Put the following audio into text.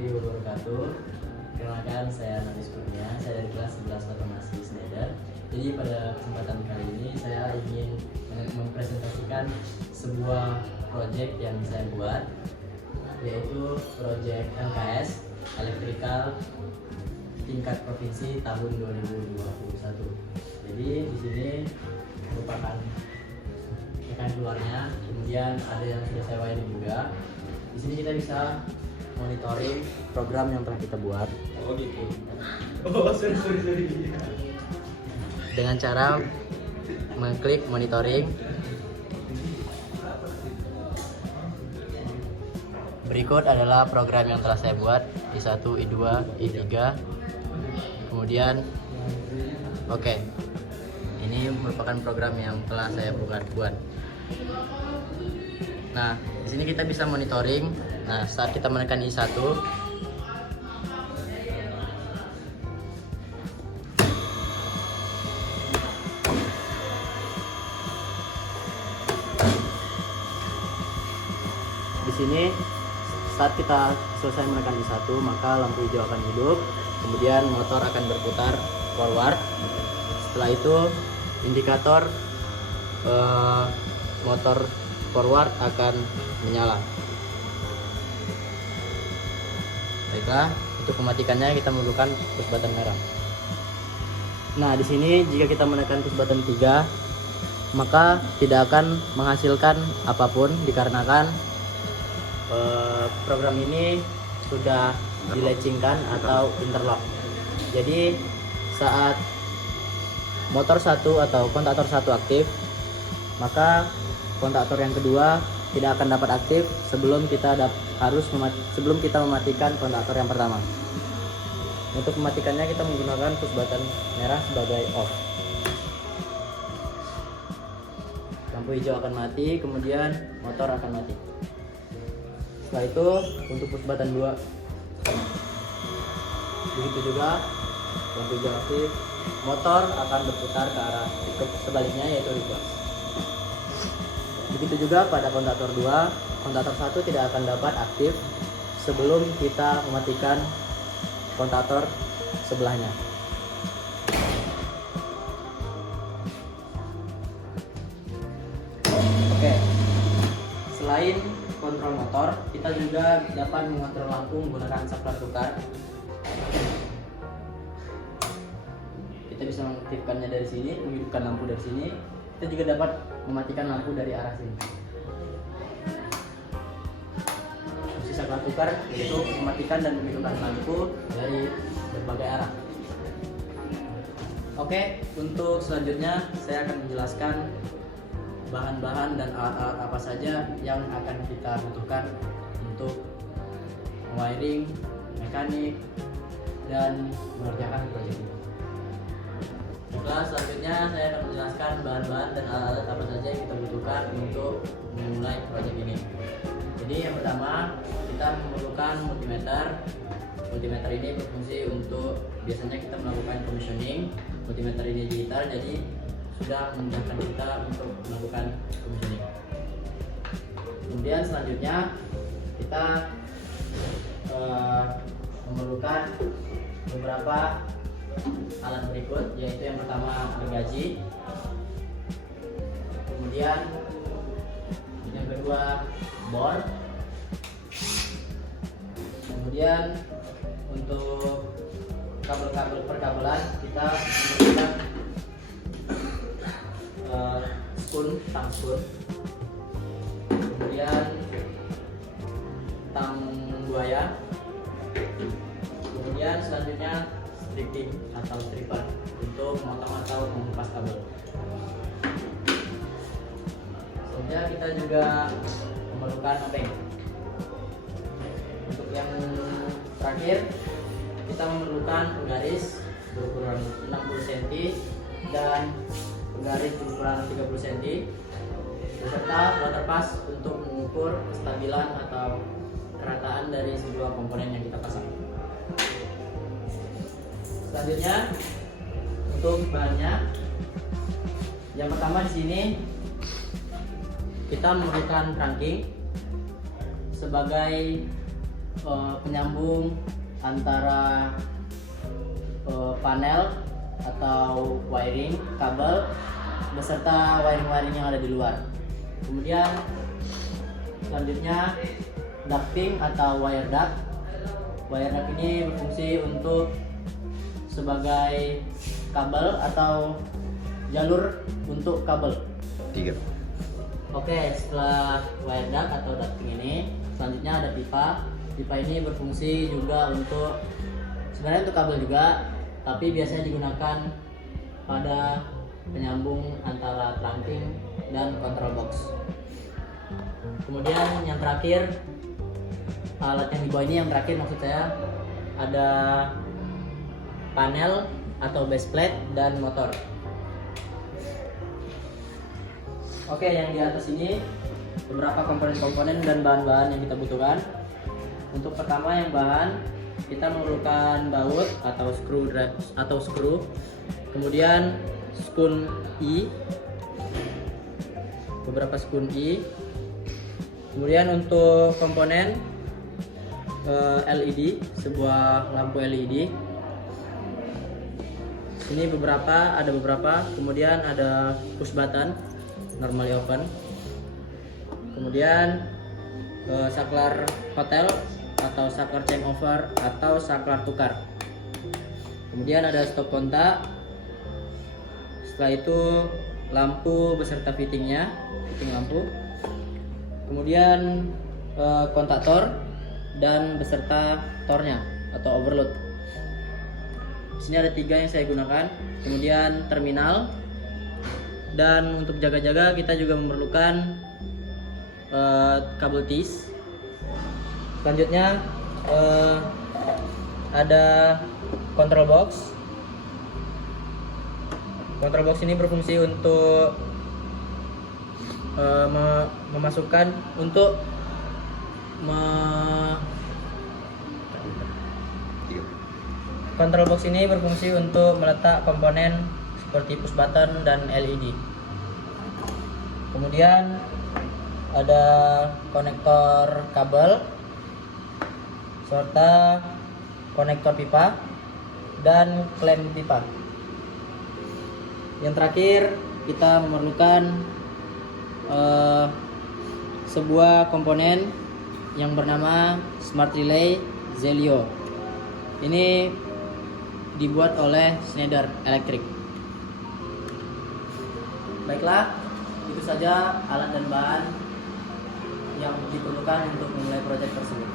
warahmatullahi wabarakatuh. Perkenalkan, saya Nabi Kurnia, saya dari kelas 11 Otomasi Schneider. Jadi pada kesempatan kali ini saya ingin mempresentasikan sebuah proyek yang saya buat, yaitu proyek LKS Elektrikal tingkat provinsi tahun 2021. Jadi di sini merupakan rekan keluarnya, kemudian ada yang sudah saya wiring juga. Di sini kita bisa monitoring program yang telah kita buat. Oh gitu. Oh sorry. Dengan cara mengklik monitoring. Berikut adalah program yang telah saya buat, I1, I2, I3. Kemudian oke. Ini merupakan program yang telah saya buat. Nah, di sini kita bisa monitoring. Nah, saat kita menekan I1, di sini saat kita selesai menekan I1, maka lampu hijau akan hidup, kemudian motor akan berputar forward. Setelah itu indikator motor forward akan menyala. Baiklah, untuk mematikannya kita memerlukan push button merah. Nah, di sini jika kita menekan push button 3, maka tidak akan menghasilkan apapun dikarenakan program ini sudah dilatchingkan atau interlock. Jadi saat motor 1 atau kontaktor 1 aktif, maka kontaktor yang kedua tidak akan dapat aktif sebelum kita mematikan kontaktor yang pertama. Untuk mematikannya kita menggunakan push button merah sebagai off. Lampu hijau akan mati, kemudian motor akan mati. Setelah itu untuk push button 2, begitu juga lampu hijau aktif, motor akan berputar ke arah sebaliknya, yaitu reverse. Begitu juga pada kontaktor 2, kontaktor 1 tidak akan dapat aktif sebelum kita mematikan kontaktor sebelahnya. Oke. Selain kontrol motor, kita juga dapat mengontrol lampu menggunakan saklar tukar. Kita bisa mengaktifkannya dari sini, menghidupkan lampu dari sini. Kita juga dapat mematikan lampu dari arah sini. Fungsi saklar tukar yaitu mematikan dan menghidupkan lampu dari berbagai arah. Oke, untuk selanjutnya saya akan menjelaskan bahan-bahan dan alat-alat apa saja yang akan kita butuhkan untuk wiring, mekanik, dan mengerjakan proyek ini. Setelah selanjutnya saya akan menjelaskan bahan-bahan dan alat-alat apa saja yang kita butuhkan untuk memulai proyek ini. Jadi yang pertama kita memerlukan multimeter. Multimeter ini berfungsi untuk biasanya kita melakukan commissioning. Multimeter ini digital, jadi sudah memudahkan kita untuk melakukan commissioning. Kemudian selanjutnya kita memerlukan beberapa alat berikut, yaitu yang pertama gergaji, kemudian yang kedua bor, kemudian untuk kabel-kabel perkabelan kita memerlukan tang spoon, kemudian tang buaya, kemudian selanjutnya stripping atau stripper untuk memotong atau mengupas kabel. Selanjutnya kita juga memerlukan obeng. Untuk yang terakhir kita memerlukan penggaris berukuran 60 cm dan penggaris berukuran 30 cm beserta waterpass untuk mengukur kestabilan atau kerataan dari sebuah komponen yang kita pasang. Selanjutnya untuk bahannya, yang pertama di sini kita memerlukan cranking sebagai penyambung antara panel atau wiring kabel beserta wiring-wiring yang ada di luar. Kemudian selanjutnya ducting atau wire duct. Wire duct ini berfungsi untuk sebagai kabel atau jalur untuk kabel. 3. Oke, setelah wire duct atau ducting ini, selanjutnya ada pipa. Pipa ini berfungsi juga untuk sebenarnya untuk kabel juga, tapi biasanya digunakan pada penyambung antara trunking dan control box. Kemudian yang terakhir, alat yang di bawah ini yang terakhir maksud saya, ada panel atau base plate dan motor. Oke, yang di atas ini beberapa komponen-komponen dan bahan-bahan yang kita butuhkan. Untuk pertama yang bahan, kita memerlukan baut atau screw, kemudian spoon I, beberapa spoon I. Kemudian untuk komponen LED, sebuah lampu LED. Ini ada beberapa. Kemudian ada push button, normally open. Kemudian saklar hotel atau saklar changeover atau saklar tukar. Kemudian ada stop kontak. Setelah itu lampu beserta fitting lampu. Kemudian kontaktor dan beserta tornya atau overload. Di sini ada 3 yang saya gunakan. Kemudian terminal, dan untuk jaga-jaga kita juga memerlukan kabel tis. Selanjutnya ada control box. Control box ini berfungsi untuk memasukkan control box ini berfungsi untuk meletak komponen seperti push button dan LED. Kemudian ada konektor kabel serta konektor pipa dan klem pipa. Yang terakhir kita memerlukan sebuah komponen yang bernama Smart Relay Zelio. Ini dibuat oleh Schneider Electric. Baiklah, itu saja alat dan bahan yang diperlukan untuk memulai proyek tersebut.